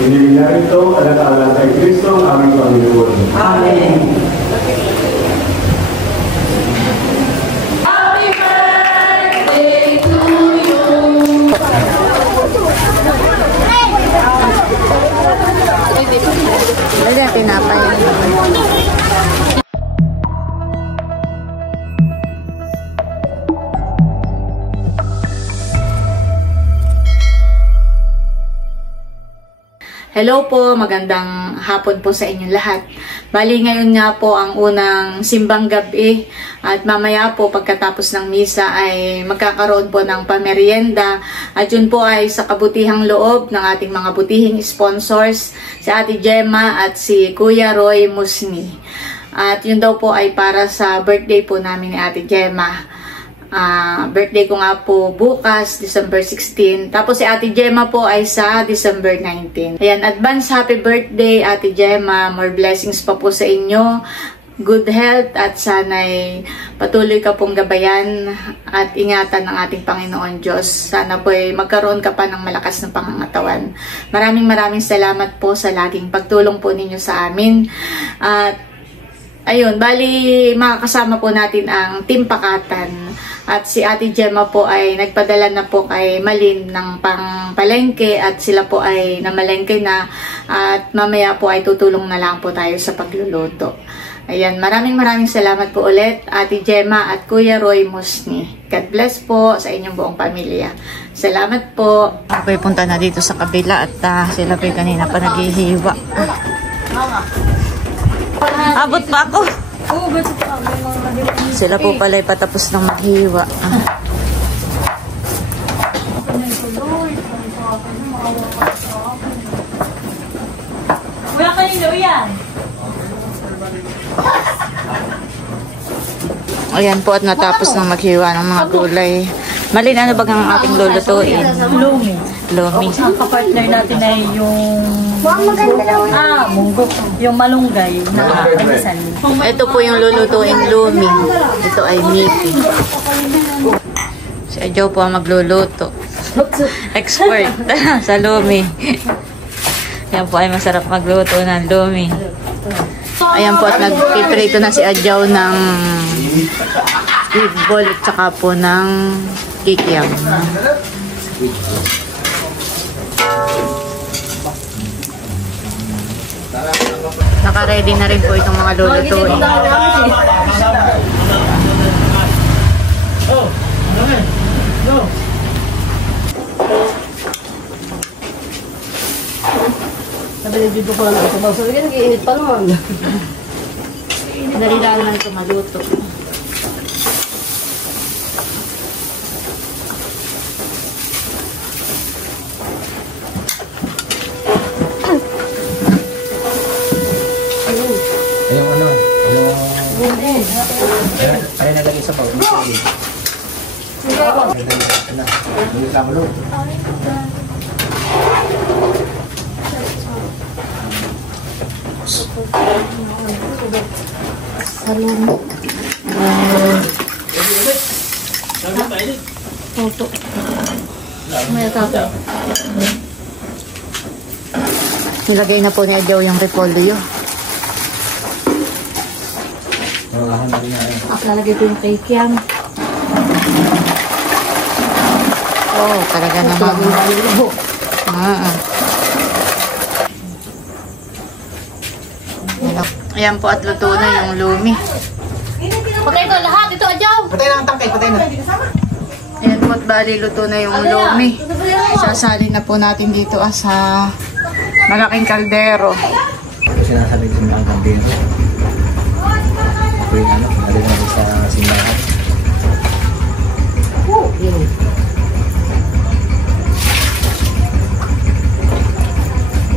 Hiniling namin ito alang-alang kay Kristo ang aming Panginoon. Amen. Lagi ang tinapay. Hello po, magandang hapon po sa inyong lahat. Bali ngayon nga po ang unang simbang gabi at mamaya po pagkatapos ng misa ay magkakaroon po ng pamerienda at yun po ay sa kabutihang loob ng ating mga butihing sponsors, si Ate Gemma at si Kuya Roy Musni. At yun daw po ay para sa birthday po namin ni Ate Gemma. Birthday ko nga po bukas, December 16. Tapos si Ate Gemma po ay sa December 19. Ayan, advance happy birthday Ate Gemma. More blessings pa po sa inyo. Good health at sana'y patuloy ka pong gabayan at ingatan ng ating Panginoon Diyos. Sana po ay magkaroon ka pa ng malakas na pangangatawan. Maraming salamat po sa laging pagtulong po ninyo sa amin. At ayun, bali makakasama po natin ang Team Pakatan. At si Ate Gemma po ay nagpadala na po kay Malin ng pangpalengke at sila po ay namalengke na at mamaya po ay tutulong na lang po tayo sa pagluluto. Ayan, maraming salamat po ulit Ate Gemma at Kuya Roy Musni. God bless po sa inyong buong pamilya. Salamat po. Ako'y punta na dito sa kabila at sila po kanina pa naghihiwa. Abot pa ako. Sila po pala patapos ng maghiwa. Wala kanino yan. Ayan po at natapos ng maghiwa ng mga gulay. Malin, ano ba ang ating lulutuin? Lumi. Lomi. Ang kapartner natin ay yung munggo. Yung malunggay na panisan. Ito po yung lulutuin lumi. Ito ay miki. Si Adjo po ang magluluto. Expert sa lumi. Yan po ay masarap magluto ng lumi. Ayan po at nagpiprito na si Adjo ng squid ball at saka po ng kikiam. Naka-ready na rin po itong mga lulutuin. Nabili ko lang ito. Sabi ka, nag-iinit pa naman. Dali lang naman ito maluto. Ay nalagay sa bawang. Salumok. Toto. May tato. Nilagay na po ni Adjo yung repolyo. Lalagay ko yung kikiam. Oh, talaga naman. Ayan po at luto na yung lumi. Patay ko lahat. Ito, Adjaw. Patay na ang tangkay, patay na. Ayan po at bali luto na yung lumi. Sasali na po natin dito sa malaking kaldero. Sinasabi ko na ang kaldero. Ako yung nalagay na sa simbahan.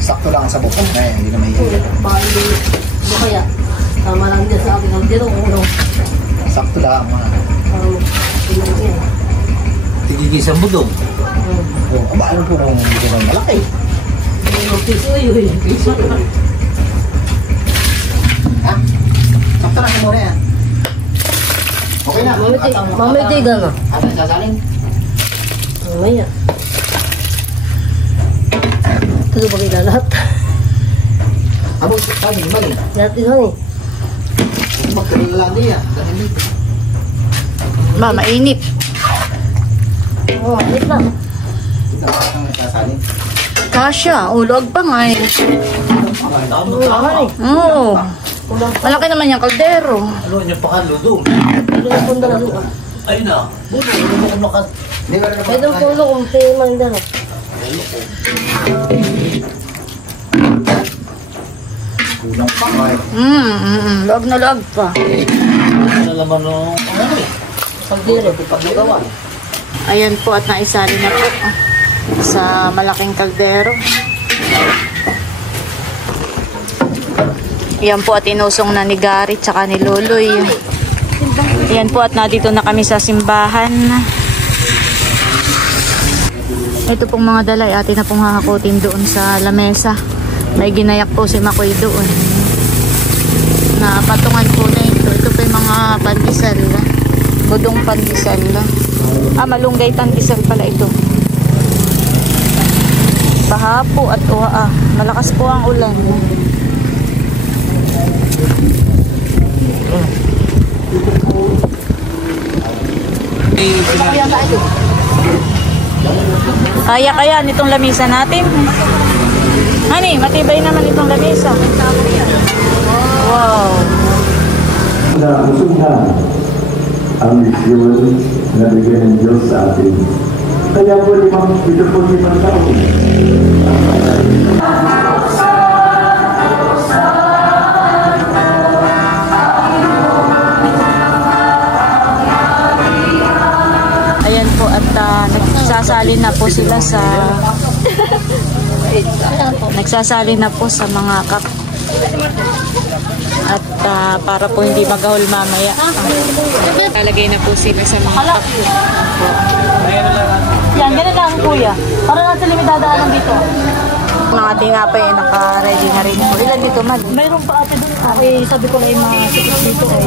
Sakto lang sa bukong, kaya hindi na may hihirap. Bali. Ano kaya? Tama lang din sa akin. Ang dito, Sakto lang mga. Tigigisan mo doon. Ano po nang hindi naman malaki? Piso yun. Piso. Ha? Sakto lang mo rin. Okay na. Mamitigan na. Ano sasalin? Mamaya. Ito ba kita lahat? Abo, sabi, mali. Lahat ito eh. Magkalala niya. Ma, mainit. Oo, alit lang. Ang nagsasalin. Kasya, ulog pa nga eh. Oo, lahat eh. Oo. Malaki naman yung kaldero. Ano niya pa ludo? Ito yung punda na doon. Ayun na. Buto, ludo ko nakat. Hindi ba rin Ito yung pulo kung sa'yo maganda na. kulang pa. Ay. Log na log pa. Ano naman nung ano eh? Pagdiri. Paggawa. Ayan po at naisali na po sa malaking kaldero. Ayan po at inusong na ni Gary tsaka ni Loloy. Ayan po at nandito na kami sa simbahan. Ito pong mga dalay atin na pong hahakutin doon sa lamesa. May ginayak po si Makoy doon. Na patungan po na ito. Ito po yung mga pandesal. Budong pandesal. Malunggay pandesal pala ito. Baha po at uha. Malakas po ang ulan. Kaya nitong lamisa natin. Hani, matibay naman itong lamisa. Wow. Na busog na ang misyon na bigyan ng Diyos sa atin. Kaya po ito po 5 taon. Ayan po at nagsasali na po sila sa sa mga kap. At para po hindi magahol mamaya. Talagay na po sila sa mga kap. Yan, ganun lang kuya. Para lang sila may dadaanan dito. Mga tinapay ay naka-ready na rin po. Ilan dito man? Mayroon pa ate doon. Sabi ko lang yung mga sikit dito ay.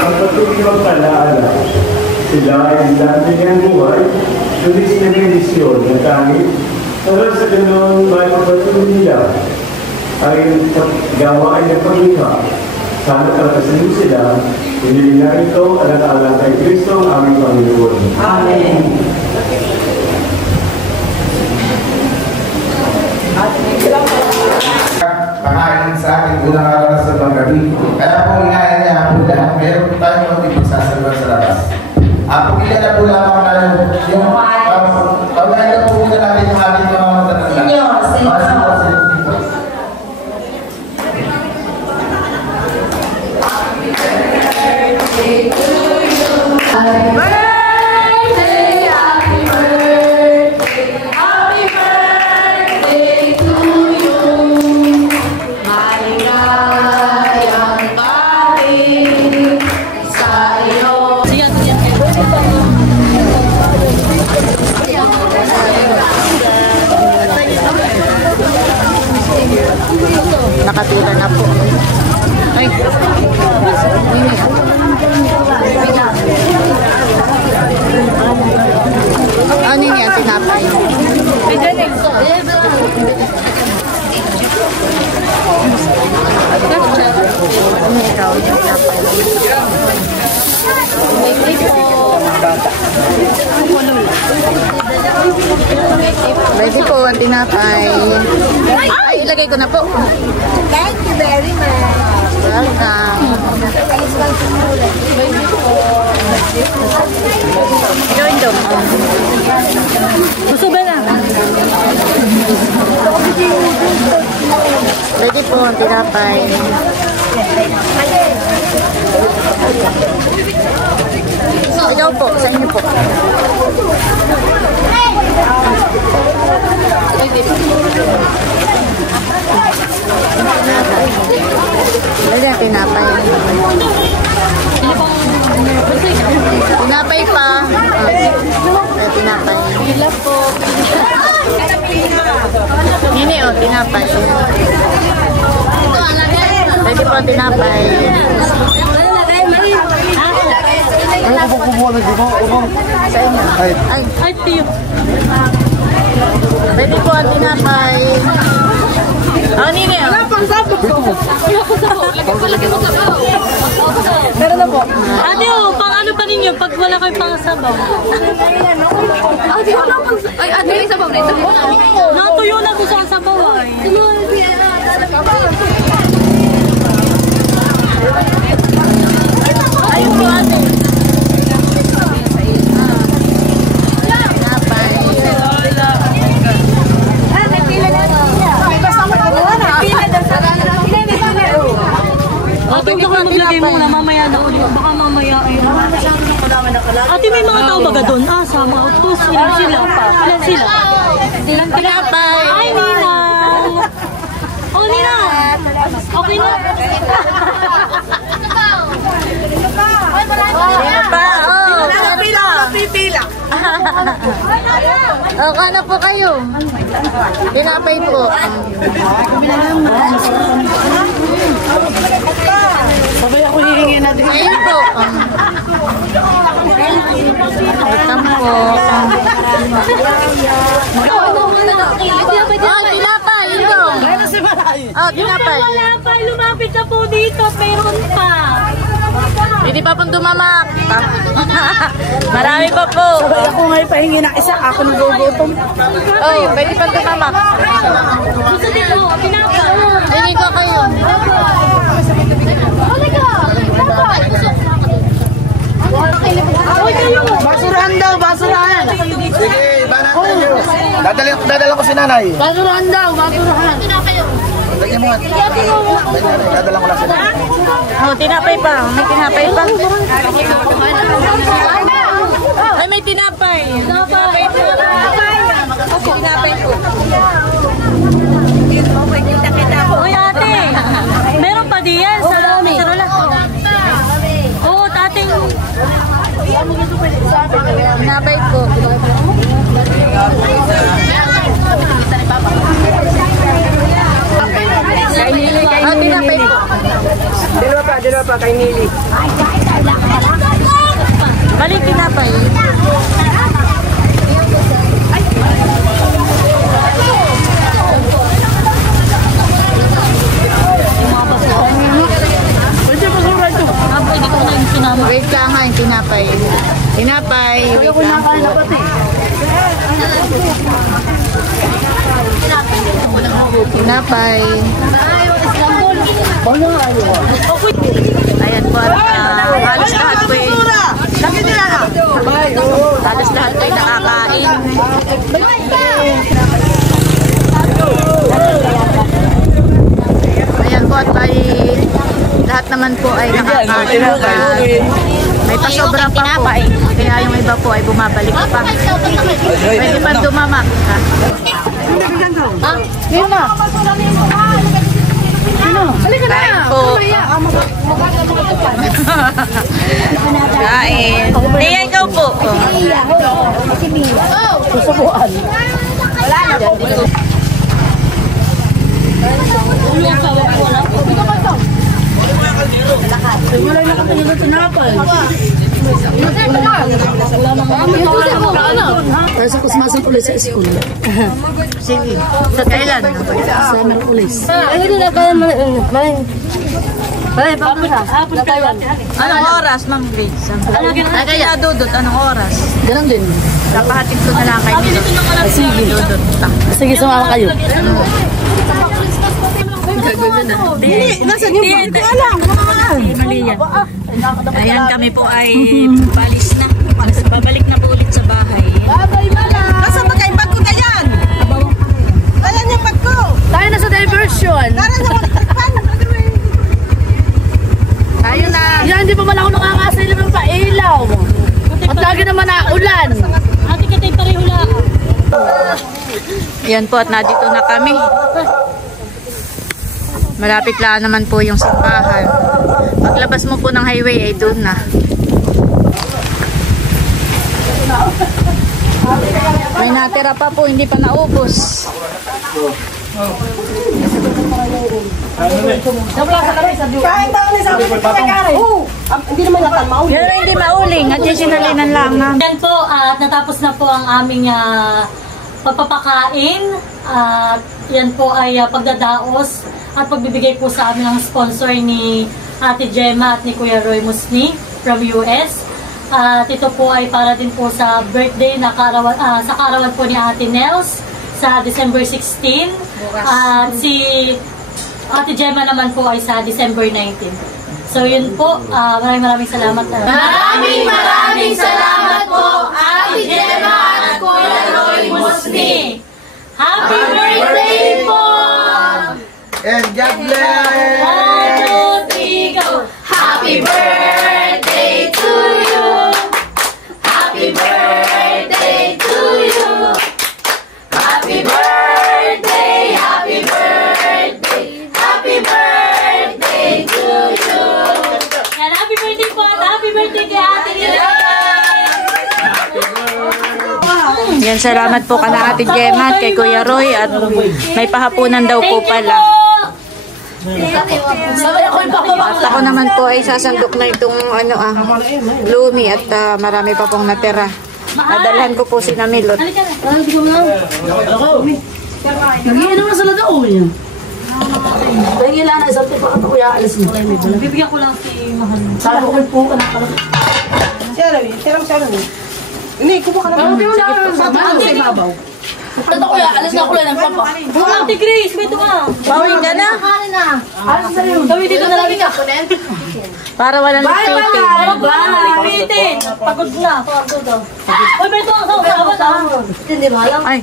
Ang patuloy magpalaala, sila ay dami niyang buhay, kundi sila may misyon na tangit. Para sa ganun, may patuloy nila ay gawa ay nagpaglikha. Sana kalakasin sila, pinili na ito alang-alang kay Kristo ang aming Panginoon. Amen. Pakain sa akin unang araw sa gabi. Kaya po inahin niya po lahat. Meron po tayo mga ipagsasaluhan sa labas. Kung ilan na po lamang tayo, yung pag-unahin na po muna natin yung ating mga matatanda. Nakatira na po. Ay. Ano yan? Tinapay. Ano ikaw? Ready po ang tinapay. Ay, ilagay ko na po. Thank you very much. Welcome. Join them. Susuba na. Ready po ang tinapay. Ikaw po, sa inyo po. Ready ang tinapay. tinapay. Pwede po tinapay. Sa inyo. Ay, tiyo. Pwede po ang tinapay. Ang nini. Wala pang sabog. Lagi mo sabaw. Meron na po. Ate, pang ano pa ninyo pag wala kayo pang sabaw? Ate, wala pang sabaw. Ay, ate, yung sabaw na ito. Natuyo na po sa sabaw ay. Ayun po ate. Ate, huwag ka maglagay muna, mamaya na ulit. Baka mamaya ay... Ate, may mga tao baga doon? Sa mga utos. Ilan sila? Ilan sila? Ilang tinapay? Ay, Ninang! Oh, Ninang! Okay na? Pipila! O, kano po kayo? Tinapay po. Sabay ako hihingi na din. Ayun po. Ayun po. Tinapay. Ito. Tinapay. Wala pa, lumapit na po dito. Meron pa. Hindi pa pong dumamak. Marami pa po. Sabay ako ngayon pahingi ng isa. Ako nagugutom. Oh, pwede pa dumamak. Gusto dito, tinapay. Hingi ko kayo. Basurahan daw, basurahan. Sige, iba natin yun. Dadala ko si nanay. Basurahan daw, basurahan. Lagyan mo nga. Dadala ko lang si nanay. Oh, tinapay pa. May tinapay pa. Ay, may tinapay. Tinapay po. Okay, tinapay po. Uy, ate. Meron pa diyan sa Sarola. Oo, tating. Tinapay po. Ah, tinapay po. Dalawa pa, kay Nili. Balik tinapay. Pwede ko na yung sinama. Wait lang nga yung tinapay. Tinapay. Wait lang po. Tinapay. Ayan po. Halos lahat po eh. Halos lahat po ay nakakain. Ayan po at lahat naman po ay nakakain. May pasobra pa po. Kaya yung iba po ay bumabalik pa. Pwede pa dumamak. Yun na. Kain po. Kain. Tia, ikaw po. Susubuan. Wala na kami nito tinapay. Kaya sa kusmasang ulit sa school. Sige. Sa kailan? Sa Merkulis. Ay, hindi na kaya Ay, Anong oras, Ma'am Grace? Ay, kaya Dudut, anong oras? ganun din. Kapahatid ko na lang kay Milo. Sige. Dudut. Sige, sumama kayo. Nasaan yung bangko? Alam, Malia. Ayan, kami po ay balis na. Babalik na po ulit sa bahay. Nasaan ba kayo bag ko na yan? Ayan yung bag ko. Tayo na sa diversion. Tayo na. Yan, hindi pa pala ako nakakasila ng pailaw. At lagi naman na ulan. Ate katay pareho lang. Yan po at nandito na kami. Malapit lang naman po yung simbahan. Paglabas mo po ng highway ay doon na. May natira pa po, hindi pa naubos. Kahit ako na sabi ko kare. Hindi naman natamaw. Yan na hindi mauling at yung sinalinan lang. Yan po, at natapos na po ang aming pagpapakain. At yan po ay pagdadaos at pagbibigay po sa amin ng sponsor ni Ate Gemma at ni Kuya Roy Musni from US. At ito po ay para din po sa birthday na sa karawan po ni Ate Nels sa December 16. At si Ate Gemma naman po ay sa December 19. So yun po, maraming salamat. Maraming salamat po, Ate Gemma at Kuya Roy Musni. Happy birthday po! And God bless! 1, 2, 3, go! Happy birthday to you. Happy birthday to you. Happy birthday, happy birthday, happy birthday to you. And happy birthday po at happy birthday kay Ate Gemma! Yan, salamat po kana Ate Gemma at kay Kuya Roy at may pahapunan daw po pala. At ako naman po ay sasandok na itong lumi at marami pa pong natira. Nadalhan ko po si Namilot. Nagiging naman sa ladaw niya. Nagiging lang na isang tipa ka kuya alas mo. Bibigyan ko lang si Mahal. Sabi ko po ka na pala. Siya Rami. Hindi, kupo ka na. Hindi mo na. Sa ibabaw. Ito kuya, alas na kuya ng papa. Ate Grace, may ito ka. Bawin ka na. Alas na rin. Gawin dito na lang ka. Para walang lipitin. Lipitin. Pagod na. Pagod daw. Uy, may ito ang sawa na. Hindi ba alam? Ay,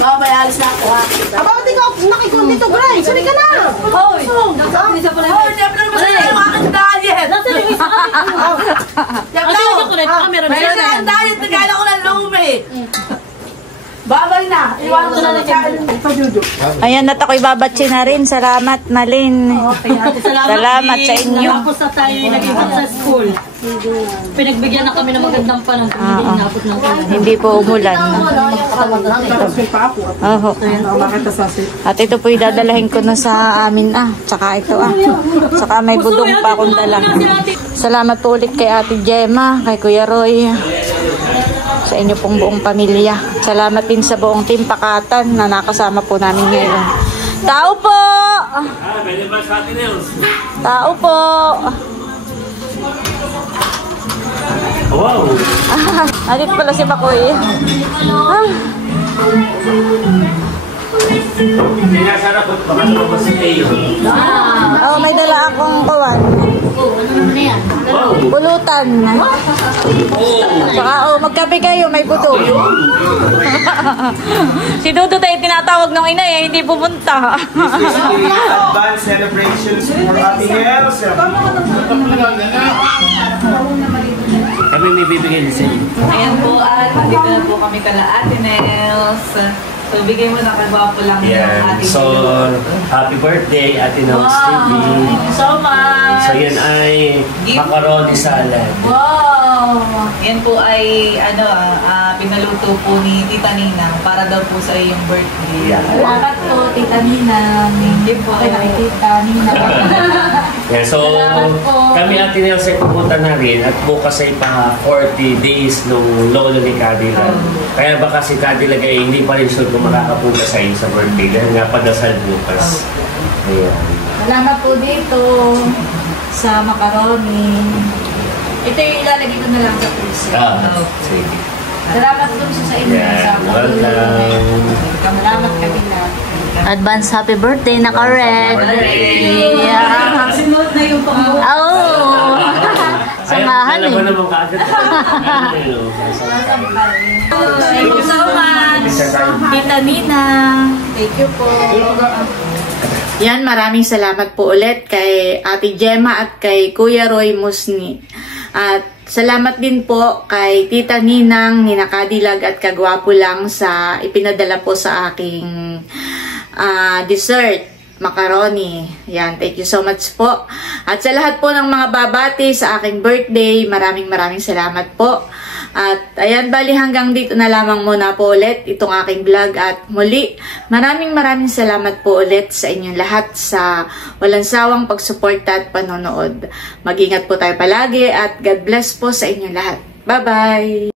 May alis na ako ha. Aba, hindi ka nakikon dito, Grace. Sali ka na. Hoy. Nasaan isa pala. Hoy, hindi pa naman sa mga diet. Nasaan yung isa? Ate, yung kulit. Camera na. Meron na ang diet. Nagkala ko ng lumi. Babay na. Iwan ko na lang yan. ayan at ako'y babatsi na rin. Salamat, Malin. Salamat sa inyo. Tapos na tayo naging sa school. Pinagbigyan na kami ng magandang panahon. Hindi inabot ng ulan. Hindi po umulan. Oho. At ito po idadalahin ko na sa amin. Tsaka ito Tsaka may budong pa akong dala. Salamat po ulit kay Ate Gemma, kay Kuya Roy, sa inyo pong buong pamilya. Salamat din sa buong team Pakatan na nakasama po namin ngayon. Tao po! Tao po! Wow! Alit pala si Makoy. Sinasarap ko baka naman si Teo. May dala akong kawan. Bulutan. Saka, magkape kayo, may budong. Si Dudu tayo tinatawag ng ina hindi pumunta. Advanced celebrations for Ate Nels. Kami may bibigay din sa inyo. Ayan po, at dito na po kami kala Ate Nels. So, bigay mo na kagwapo lang yung Ate Nels. So, happy birthday, Ate Nels TV. Thank you so much. So, yan ay macaroni salad. Wow! Yan po ay, pinaluto po ni Tita Ninang para daw po sa iyong birthday. Yeah. Salamat po, Tita Ninang. Hindi po. Tita Ninang. Yeah, so, kami Ate Nels ay pupunta na rin at bukas ay pa 40 days nung lolo ni Cadillac. Kaya baka si Cadillac ay hindi pa rin sure kung makakapunta sa iyo sa birthday dahil nga padasal bukas. Ayan. Salamat po dito sa macaroni. Ito yung ilalagay ko na lang sa freezer. Sige. Salamat po sa inyo. Yeah, welcome. Salamat kami na. Advance happy birthday, naka-red. Yeah. Sinuot na yung pang Samahan Alam mo naman kaagad. Thank you so much, Tita Nina. Thank you po. Yan, maraming salamat po ulit kay Ate Gemma at kay Kuya Roy Musni. At salamat din po kay Tita Ninang, Nina Cadillac at Kagwapo lang sa ipinadala po sa aking dessert, macaroni. Yan, thank you so much po. At sa lahat po ng mga babati sa aking birthday, maraming salamat po. At ayan, bali hanggang dito na lamang muna po ulit itong aking vlog. At muli, maraming salamat po ulit sa inyong lahat sa walang sawang pagsuporta at panonood. Mag-ingat po tayo palagi at God bless po sa inyong lahat. Bye-bye!